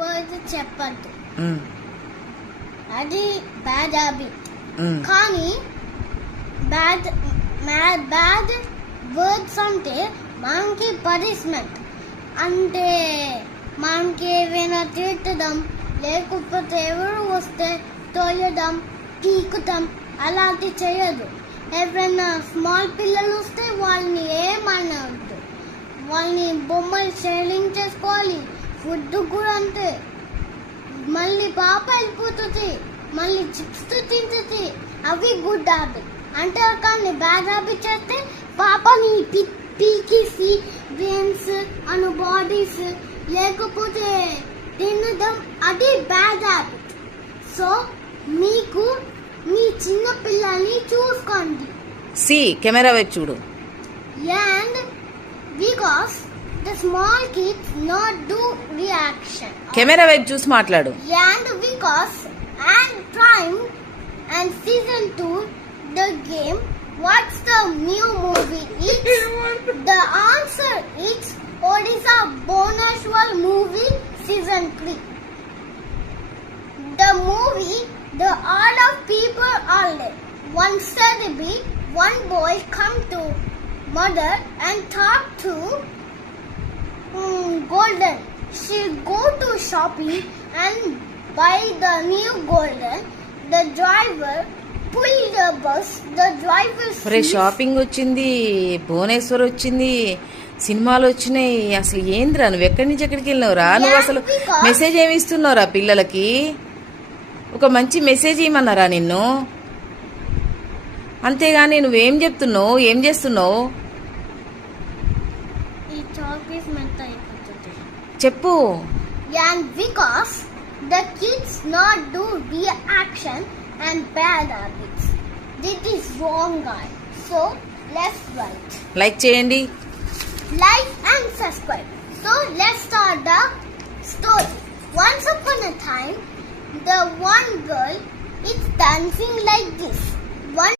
Word చెప్పద్దు, అది bad habit. కానీ బ్యాడ్ వర్డ్స్ అంటే మనకి పనిష్మెంట్, అంటే మనకి ఏమైనా తిట్టడం, లేకపోతే ఎవరు వస్తే తోయడం, పీకుతాం, అలాంటి చేయదు. ఎవరైనా స్మాల్ పిల్లలు వస్తే వాళ్ళని ఏమనవద్దు, వాళ్ళని బొమ్మలు షేరింగ్ చేసుకోవాలి. ఫుడ్ కూడా అంతే, మళ్ళీ పాప వెళ్ళిపోతుంది, మళ్ళీ చిప్స్ తింటుంది, అవి గుడ్ హ్యాబిట్ అంటారు. కానీ బ్యాడ్ హ్యాబిట్ చేస్తే పాపని పీకేసి వేన్స్ అను బాడీస్ లేకపోతే తినడం, అది బ్యాడ్ హ్యాబిట్. సో మీకు మీ చిన్న పిల్లల్ని చూసుకోండి. కెమెరా వైపు చూడు. And because the small kids not do reaction. Camera వైపు చూసి మాట్లాడు. And because and Prime and season 2 the game, what's the new movie? The answer is Odisha Bonaswal movie season 3. The movie, the all of people are there. One study, one boy come to mother and talk to Golden. She go to shopping and buy the new Golden. The driver pull the bus. The driver shopping వచ్చింది, భువనేశ్వర్ వచ్చింది, సినిమాలు వచ్చినాయి. అసలు ఏంద్రా నువ్వు ఎక్కడి నుంచి ఎక్కడికి వెళ్ళినవురా? నువ్వు అసలు మెసేజ్ ఏమి ఇస్తున్నావురా పిల్లలకి? ఒక మంచి మెసేజ్ ఇవ్వమన్నారా నిన్ను? అంతేగాని నువ్వేం చెప్తున్నావు, ఏం చేస్తున్నావు చెప్పు. And because the kids not do reaction and bad habits, this is wrong guy. So let's write. Like చేయండి, Like and subscribe. So let's start the story. Once upon a time, the one girl is dancing like this. One